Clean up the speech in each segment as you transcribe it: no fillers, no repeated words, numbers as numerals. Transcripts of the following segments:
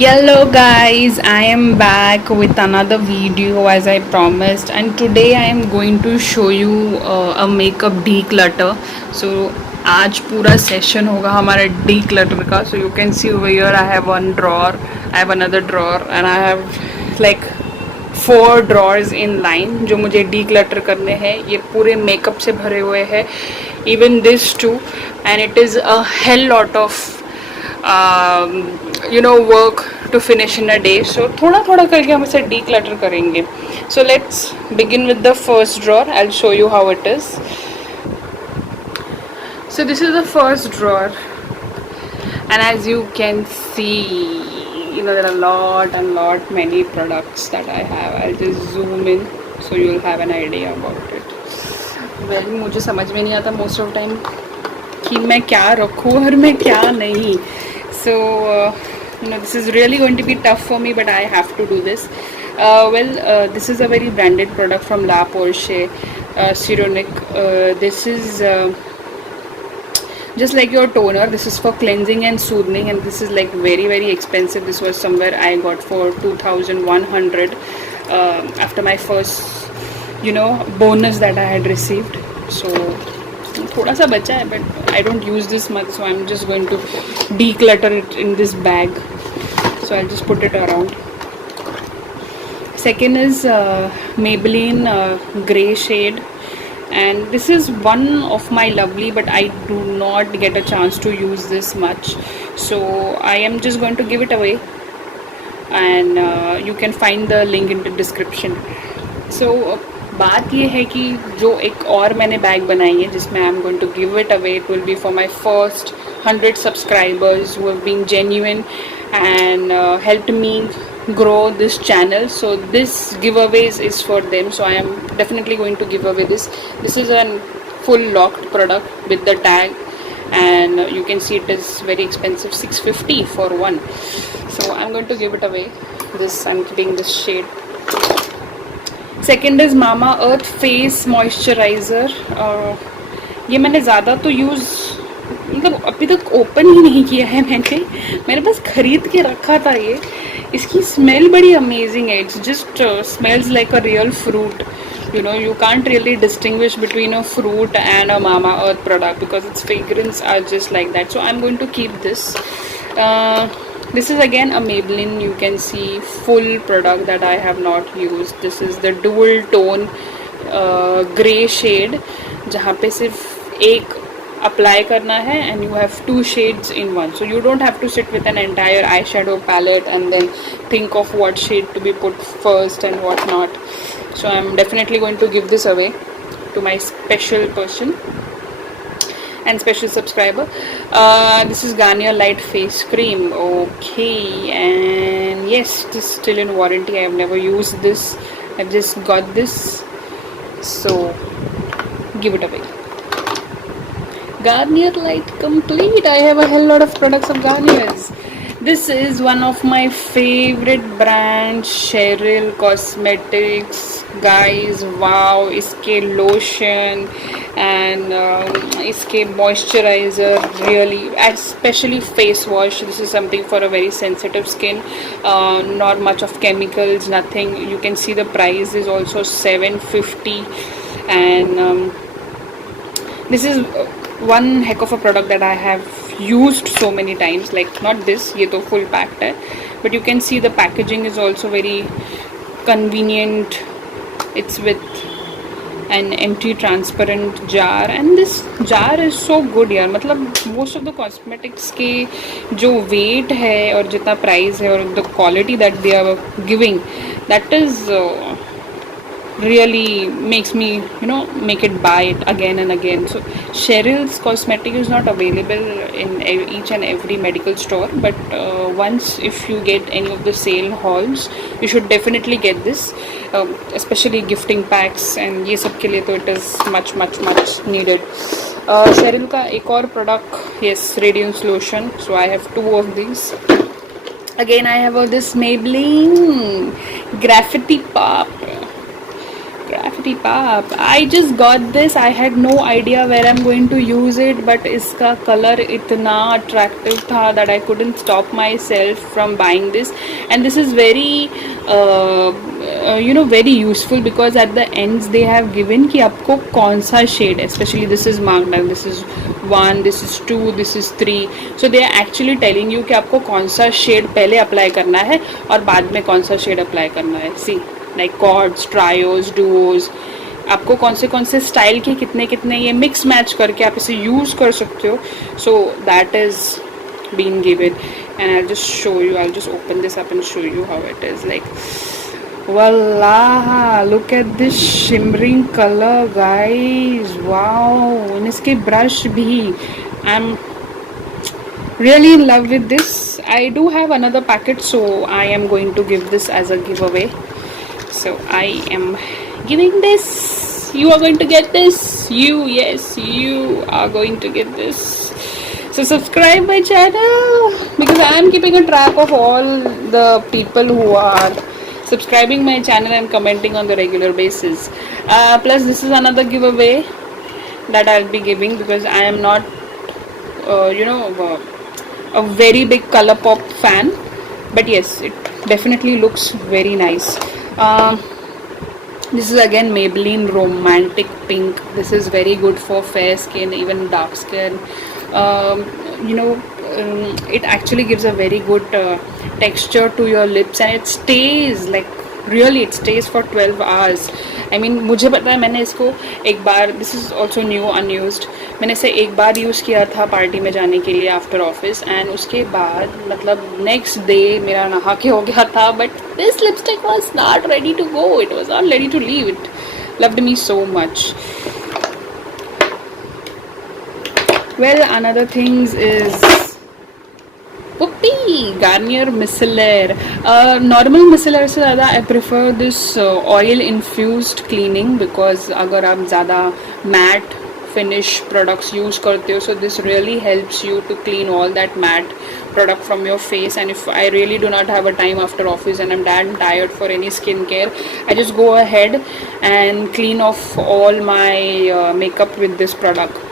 Hello guys, I am back with another video as I promised, and today I am going to show you a makeup declutter. So आज पूरा session होगा हमारा declutter का. So you can see over here I have one drawer, I have another drawer, and I have like 4 drawers in line जो मुझे declutter करने हैं. ये पूरे makeup से भरे हुए हैं, even this too, and it is a hell lot of work to finish in a day. So थोड़ा थोड़ा करके हम इसे declutter करेंगे. So let's begin with the first drawer. I'll show you how it is. So this is the first drawer, and as you can see, there are a lot many products that I have. I'll just zoom in so you'll have an idea about it. Well, मुझे समझ में नहीं आता most of time कि मैं क्या रखूँ और मैं क्या नहीं. So this is really going to be tough for me, but I have to do this. This is a very branded product from La Porsche, Cyronic. This is just like your toner. This is for cleansing and soothing, and this is like very expensive. This was somewhere I got for 2,100 after my first bonus that I had received. So थोड़ा सा बचा है, but I don't use this much, so I'm just going to declutter it in this bag. So I'll just put it around. Second is Maybelline grey shade, and this is one of my lovely, but I do not get a chance to use this much, so I am just going to give it away, and you can find the link in the description. So बात ये है कि जो एक और मैंने bag बनाई है जिसमें I am going to give it away. It will be for my first 100 subscribers who have been genuine and helped me grow this channel. So this giveaways is for them, so I am definitely going to give away this. This is a full locked product with the tag, and you can see it is very expensive, 650 for one. So I'm going to give it away. This I'm keeping this shade. Second is mama earth face moisturiser. ये मैंने ज़्यादा तो use मतलब अभी तक open ही नहीं किया है. मैंने बस ख़रीद के रखा था ये. इसकी स्मेल बड़ी अमेजिंग है. It's just smells like a real fruit. You can't really distinguish between a fruit and a Mama Earth product because its fragrance are just like that. So I'm going to keep this. This is again a Maybelline, you can see, full product that I have not used. This is the dual tone grey shade जहाँ पे सिर्फ एक apply करना है and you have 2 shades in one. So you don't have to sit with an entire eyeshadow palette and then think of what shade to be put first and what not. So I'm definitely going to give this away to my special person and special subscriber. This is Garnier Light Face Cream. Okay, and yes, this is still in warranty. I have never used this. I've just got this, so give it away. Garnier Light Complete. I have a hell lot of products of Garnier's. This is one of my favorite brands, Cheryl Cosmetics. Guys, wow, इसके lotion and इसके moisturizer, really, especially face wash. This is something for a very sensitive skin. Not much of chemicals, nothing. You can see the price is also 750, and this is one heck of a product that I have used so many times. Like not this, ये तो full packed है, but you can see the packaging is also very convenient. It's with an empty transparent jar, and this jar is so good यार. मतलब most of the cosmetics के जो weight है और जितना price है और the quality that they are giving, that is really makes me make it buy it again and again. So Cheryl's cosmetic is not available in each and every medical store, but once if you get any of the sale hauls, you should definitely get this, especially gifting packs and ये सब के लिए तो it is much needed. Cheryl का एक और product, yes, Radiance Lotion. So I have 2 of these. Again I have this Maybelline Graffiti Pop. Graffiti Pop. I just got this. I had no idea where I'm going to use it, but इसका color इतना attractive था that I couldn't stop myself from buying this. And this is very, very useful because at the ends they have given कि आपको कौन सा shade, especially this is marked down. This is 1, this is 2, this is 3. So they are actually telling you कि आपको कौन सा shade पहले apply करना है और बाद में कौन सा shade apply करना है. See. Like chords, trios, duos, आपको कौन से स्टाइल के कितने कितने ये मिक्स मैच करके आप इसे यूज कर सकते हो. So that is been given and I just show you, I just open this up and show you how it is. Like वाह, look at this shimmering colour guys, wow. And इसके brush भी, I am really in love with this. I do have another packet, so I am going to give this as a giveaway. So I am giving this. You are going to get this. Yes, you are going to get this. So subscribe my channel because I am keeping a track of all the people who are subscribing my channel and commenting on the regular basis. Plus this is another giveaway that I'll be giving because I am not a very big Colourpop fan, but yes, it definitely looks very nice. This is again Maybelline Romantic Pink. This is very good for fair skin, even dark skin. It actually gives a very good texture to your lips and it stays like really, it stays for 12 hours. I mean, मुझे पता है, मैंने इसको एक बार, this is also new unused, मैंने इसे एक बार use किया था पार्टी में जाने के लिए आफ्टर ऑफिस, एंड उसके बाद मतलब नेक्स्ट डे मेरा नहा के हो गया था, but this lipstick was not ready to go, it was not ready to leave, it loved me so much. Well, another things is Whoopee Garnier Micellar. Normal micellar से ज़्यादा I prefer this oil infused cleaning because अगर आप ज़्यादा matte finish products use करते हो, so this really helps you to clean all that matte product from your face. And if I really do not have a time after office and I'm damn tired for any skincare, I just go ahead and clean off all my makeup with this product.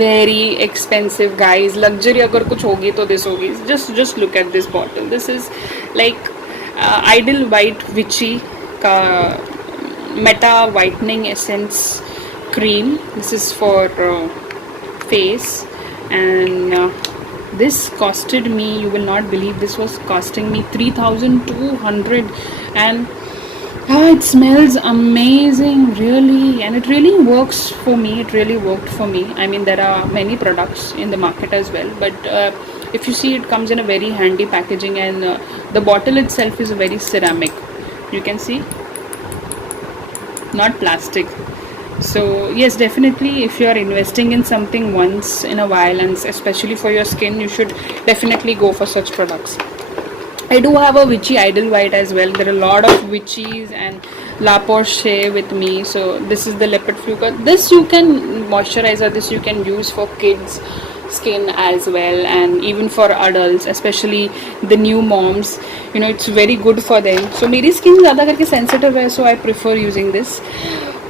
Very expensive guys, luxury अगर कुछ होगी तो this होगी. Just look at this bottle. This is like Ideal White Vichy का Meta Whitening Essence Cream. This is for face, and this costed me, you will not believe, this was costing me 3,200, and it smells amazing really, and it really works for me. It really worked for me. I mean, there are many products in the market as well, but if you see, it comes in a very handy packaging, and the bottle itself is a very ceramic, you can see, not plastic. So yes, definitely if you are investing in something once in a while, and especially for your skin, you should definitely go for such products. I do have a Vichy Ideal White as well. There are a lot of Vichy's and La Porsche with me. So this is the Leopard Fluke. This you can moisturizer. This you can use for kids' skin as well, and even for adults, especially the new moms. You know, it's very good for them. So मेरी skin ज़्यादा करके sensitive है, so I prefer using this.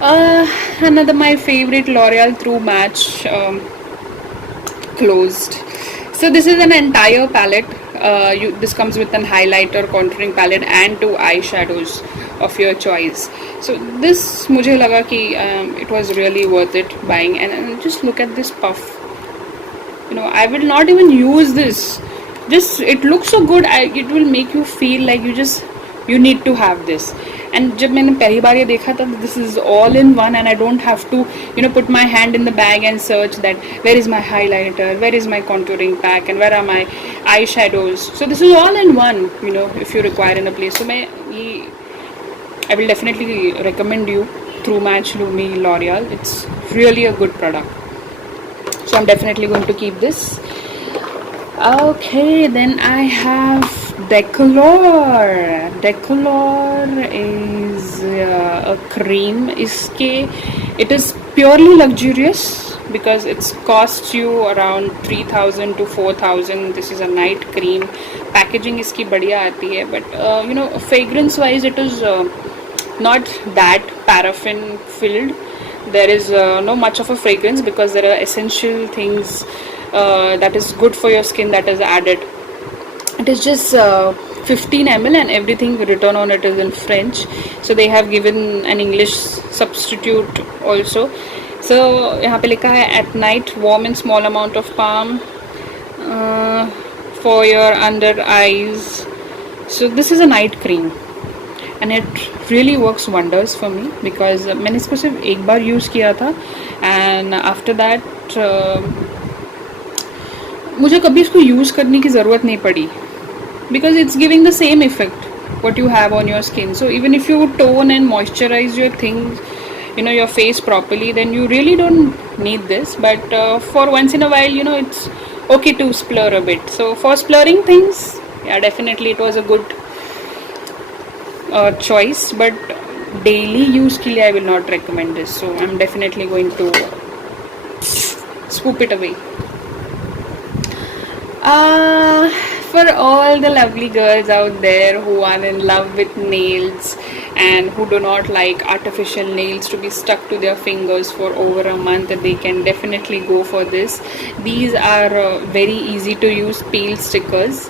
Another my favorite L'Oreal True Match closed. So this is an entire palette. This comes with an highlighter, contouring palette, and 2 eyeshadows of your choice. So this मुझे लगा कि it was really worth it buying. And just look at this puff. You know, I will not even use this. Just it looks so good. It will make you feel like you need to have this. And जब मैंने पहली बार ये देखा था, this is all in one, and I don't have to put my hand in the bag and search that where is my highlighter, where is my contouring pack, and where are my eyeshadows. So this is all in one, if you require in a place. So I will definitely recommend you True Match Lumi L'Oreal. It's really a good product. So I'm definitely going to keep this. Okay, then I have Decolor. Decolor is a cream. It is purely luxurious, because it's cost you around 3,000 to 4,000. This is a night cream. Packaging इसकी बढ़िया आती है, but you know, fragrance wise it is not that paraffin filled. There is no much of a fragrance because there are essential things that is good for your skin that is added. It is just 15 ml and everything written on it is in French, so they have given an English substitute also. So यहाँ पे लिखा है at night warm in small amount of balm for your under eyes. So this is a night cream and it really works wonders for me because मैंने इसको सिर्फ एक बार use किया था and after that मुझे कभी इसको यूज़ करने की ज़रूरत नहीं पड़ी because it's giving the same effect what you have on your skin. So even if you tone and moisturize your things, you know, your face properly, then you really don't need this. But for once in a while, you know, it's okay to splur a bit. So for splurring things, yeah, definitely it was a good choice, but daily use ke liye I will not recommend this. So I'm definitely going to swoop it away. For all the lovely girls out there who are in love with nails and who do not like artificial nails to be stuck to their fingers for over a month, they can definitely go for this. These are very easy to use peel stickers.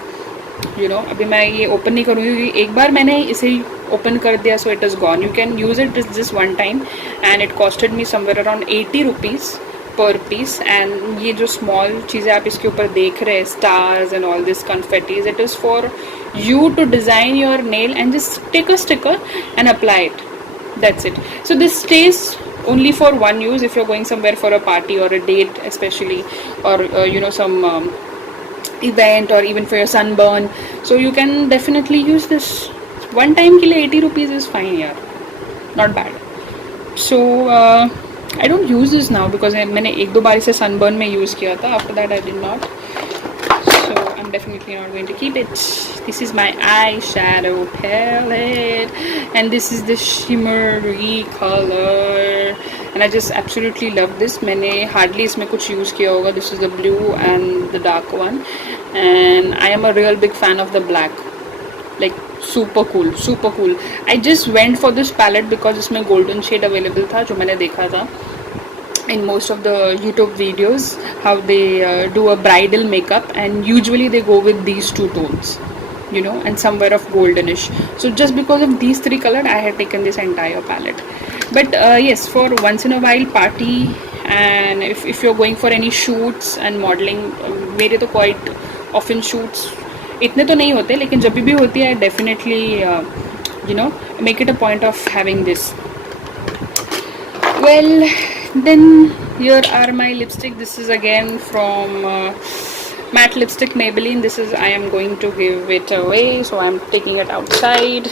You know, अभी मैं ये open नहीं करूँगी, एक बार मैंने इसे open कर दिया, so it is gone. You can use it just one time and it costed me somewhere around 80 rupees per piece. And ये जो small चीज़ें आप इसके ऊपर देख रहे हैं, stars and all this confettis, it is for you to design your nail and just take a sticker and apply it. That's it. So this stays only for one use if you're going somewhere for a party or a date especially, or you know, some event, or even for your sunburn. So you can definitely use this one time के लिए 80 rupees is fine यार, not bad. So I don't use this now because मैंने एक दो बार इसे sunburn में use किया था. After that I did not. So I'm definitely not going to keep it. This is my eyeshadow palette and this is the shimmery color and I just absolutely love this. मैंने hardly इसमें कुछ use किया होगा. This is the blue and the dark one and I am a real big fan of the black. Like super cool, super cool. I just went for this palette because इसमें golden shade available था जो मैंने देखा था in most of the YouTube videos, how they do a bridal makeup and usually they go with these two tones, you know, and somewhere of goldenish. So just because of these three colors I had taken this entire palette. But yes, for once in a while party and if you're going for any shoots and modeling, मेरे तो quite often shoots इतने तो नहीं होते, लेकिन जब भी होती है definitely you know, make it a point of having this. Well, then here are my lipstick. This is again from matte lipstick Maybelline. This is, I am going to give it away, so I am taking it outside.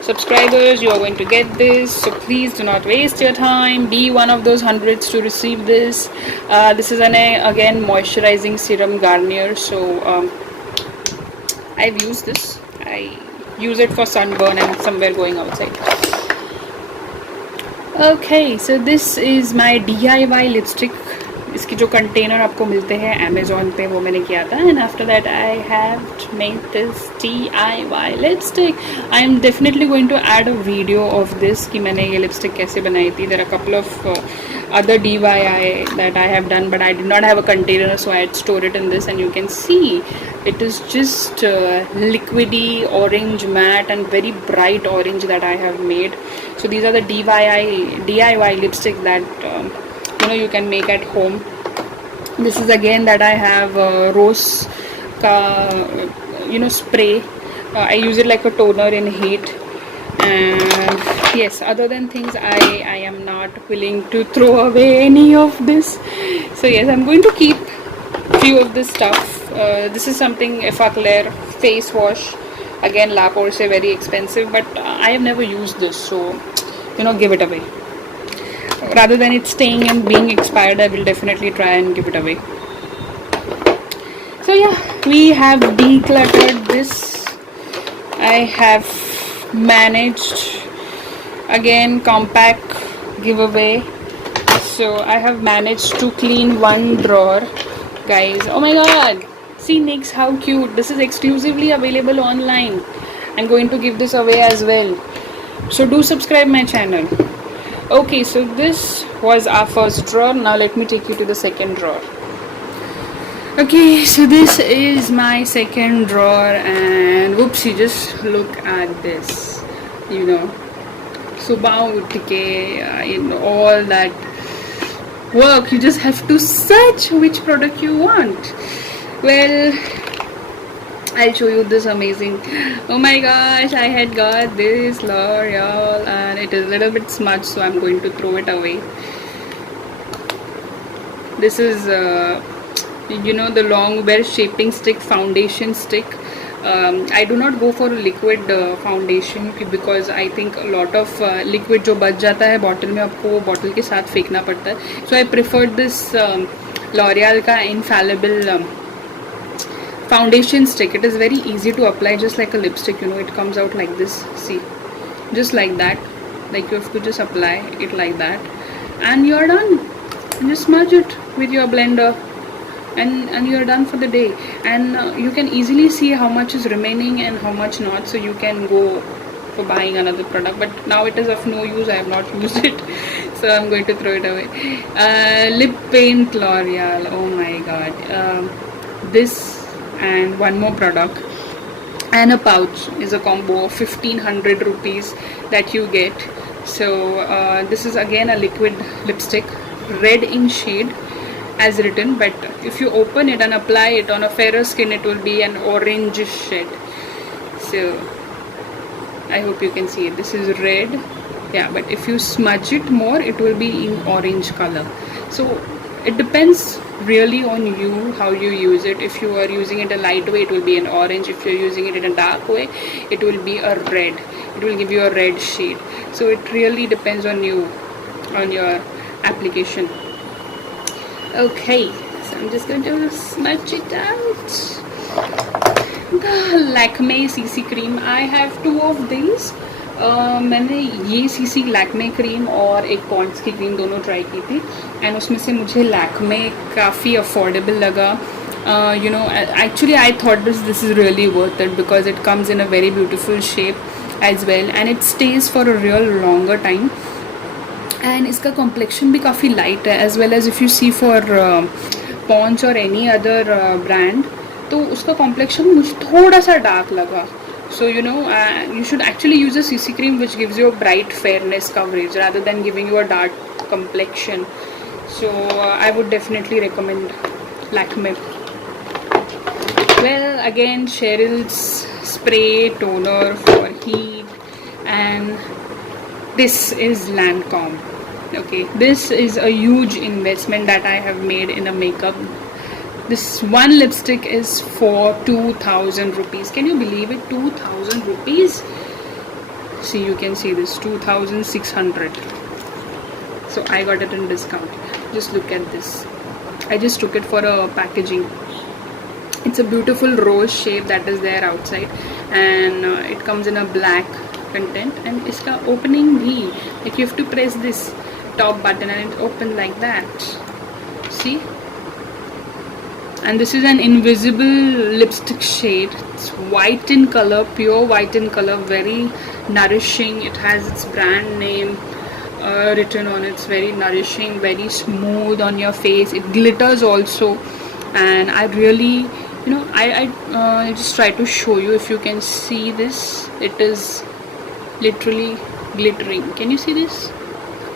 Subscribers, you are going to get this, so please do not waste your time. Be one of those hundreds to receive this. This is an again moisturizing serum Garnier. So I've used this. I use it for sunburn and somewhere going outside. Okay, so this is my DIY lipstick. इसकी जो container आपको मिलते हैं Amazon पे, वो मैंने किया था. And after that I have made this DIY lipstick. I am definitely going to add a video of this कि मैंने ये lipstick कैसे बनाई थी. There are a couple of other DIY that I have done, but I did not have a container, so I had stored it in this. And you can see it is just liquidy orange matte and very bright orange that I have made. So these are the DIY lipstick that you know, you can make at home. This is again that I have rose ka, you know, spray. I use it like a toner in heat. And yes, other than things, I am not willing to throw away any of this. So yes, I'm going to keep few of this stuff. This is something Effaclar face wash. Again, La Porsche, very expensive, but I have never used this, so you know, give it away. Rather than it staying and being expired, I will definitely try and give it away. So yeah, we have decluttered this. I have managed, again, compact giveaway. So I have managed to clean one drawer, guys. Oh my god, see NYX, how cute. This is exclusively available online. I'm going to give this away as well, so do subscribe my channel. Okay, so this was our first drawer. Now let me take you to the second drawer. Okay, so this is my second drawer, and whoopsie, just look at this, you know. Subah uth ke, all that work, you just have to search which product you want. Well, I'll show you this amazing, oh my gosh, I had got this L'Oreal and it is a little bit smudged, so I'm going to throw it away. This is the long wear shaping stick, foundation stick. I do not go for a liquid foundation because I think a lot of liquid जो बच जाता है bottle में, आपको bottle के साथ फेंकना पड़ता है. So I preferred this L'Oreal का infallible foundation stick. It is very easy to apply, just like a lipstick. It comes out like this. See, just like that. Like you have to just apply it like that, and you are done. And just smudge it with your blender. And you're done for the day, and you can easily see how much is remaining and how much not, so you can go for buying another product. But now it is of no use, I have not used it, so I'm going to throw it away. Lip paint L'Oreal, oh my god. This and one more product and a pouch is a combo of 1500 rupees that you get. So this is again a liquid lipstick, red in shade as written, but if you open it and apply it on a fairer skin, it will be an orange shade. So I hope you can see it. This is red, yeah, but if you smudge it more, it will be in orange color. So it depends really on you, how you use it. If you are using it a light way, it will be an orange. If you're using it in a dark way, it will be a red. It will give you a red shade. So it really depends on you, on your application. Okay, so I'm just going to smudge it out. The Lakme CC cream. I have two of these. मैंने ये CC Lakme cream और एक Pond's की cream दोनों try की थी, and उसमें से मुझे Lakme काफ़ी affordable लगा. Actually I thought this is really worth it because it comes in a very beautiful shape as well, and it stays for a real longer time. And इसका complexion भी काफ़ी light है, as well as if you see for Pond's or any other brand, तो उसका complexion मुझे थोड़ा सा dark लगा. So you should actually use a CC cream which gives you a bright fairness coverage rather than giving you a dark complexion. So I would definitely recommend Lakme. Well, again, Cheryl's spray toner for heat, and this is Lancome. Okay, this is a huge investment that I have made in a makeup. This one lipstick is for 2000 rupees. Can you believe it? 2000 rupees. See, you can see this, 2600. So I got it in discount. Just look at this. I just took it for a packaging. It's a beautiful rose shape that is there outside, and it comes in a black content, and iska opening bhi, like you have to press this top button and it opens like that. See? And this is an invisible lipstick shade. It's white in color, pure white in color, very nourishing. It has its brand name written on it. It's very nourishing, very smooth on your face. It glitters also, and I really, I just try to show you if you can see this. It is literally glittering. Can you see this?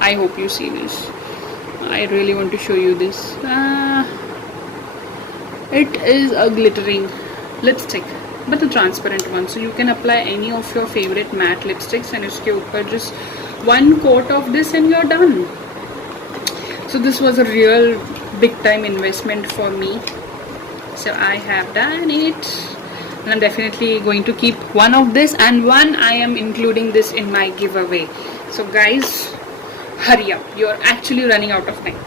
I hope you see this. I really want to show you this. It is a glittering lipstick, but a transparent one, so you can apply any of your favorite matte lipsticks and uske upar just one coat of this and you're done. So this was a real big time investment for me, so I have done it, and I'm definitely going to keep one of this, and one I am including this in my giveaway. So guys, hurry up, you're actually running out of time.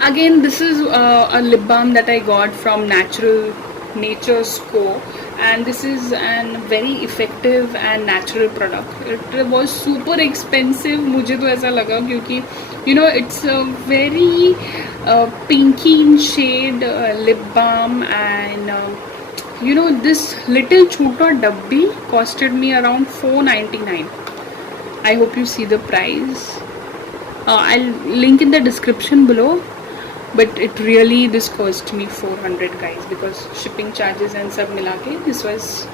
Again, this is a lip balm that I got from Nature's Co, and this is an very effective and natural product. It was super expensive, मुझे तो ऐसा लगा, क्योंकि you know it's a very pinky in shade lip balm, and you know this little छोटा डब्बी costed me around 4.99. I hope you see the price. I'll link in the description below, but it really, this cost me 400 guys, because shipping charges and sub milake this was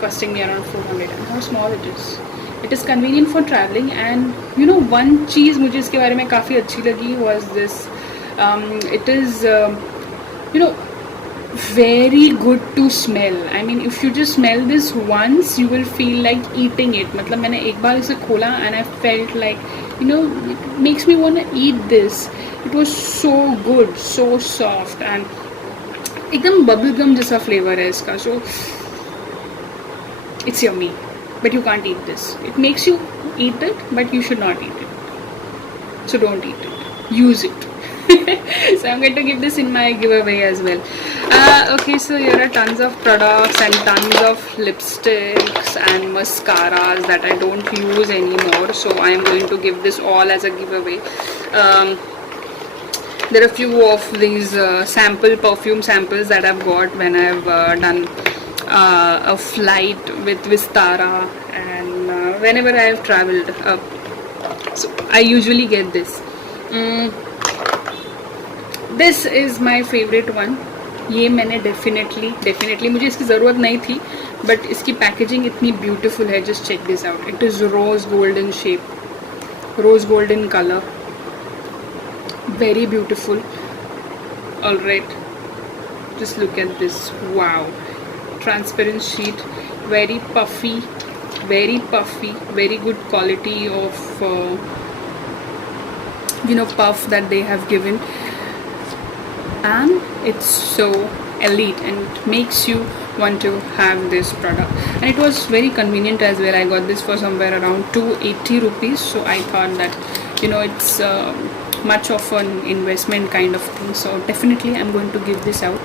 costing me around 400. And how small it is. It is convenient for traveling. And you know one चीज़ मुझे इसके बारे में काफ़ी अच्छी लगी was this, it is you know very good to smell. I mean if you just smell this once you will feel like eating it. मतलब मैंने एक बार इसे खोला and I felt like, you know, it makes me want to eat this. It was so good, so soft, and एकदम bubblegum जैसा flavor है इसका. So it's yummy, but you can't eat this. It makes you eat it, but you should not eat it. So don't eat it. Use it. So I'm going to give this in my giveaway as well. Okay, so here are tons of products and tons of lipsticks and mascaras that I don't use anymore. So I am going to give this all as a giveaway. There are a few of these perfume samples that I've got when I've done a flight with Vistara, and whenever I have traveled. So I usually get this. This is my favorite one. ये मैंने definitely मुझे इसकी ज़रूरत नहीं थी, but इसकी packaging इतनी beautiful है. Just check this out. It is rose gold in shape, rose gold in color. Very beautiful. Alright, just look at this. Wow, transparent sheet, very puffy, very good quality of you know puff that they have given. And it's so elite and it makes you want to have this product, and it was very convenient as well. I got this for somewhere around 280 rupees, so I thought that, you know, it's much of an investment kind of thing. So definitely I'm going to give this out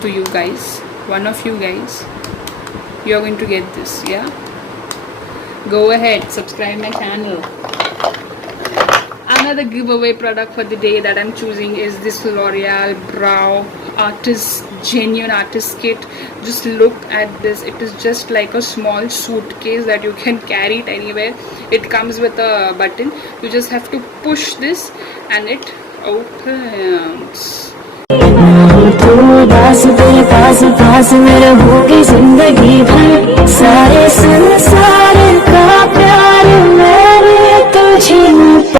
to you guys. One of you guys, you're going to get this. Yeah, go ahead, subscribe my channel. Another giveaway product for the day that I'm choosing is this L'Oreal Brow Genuine Artist Kit. Just look at this. It is just like a small suitcase that you can carry it anywhere. It comes with a button. You just have to push this and it opens. पास में रहोगी जिंदगी भर, सारे संसार का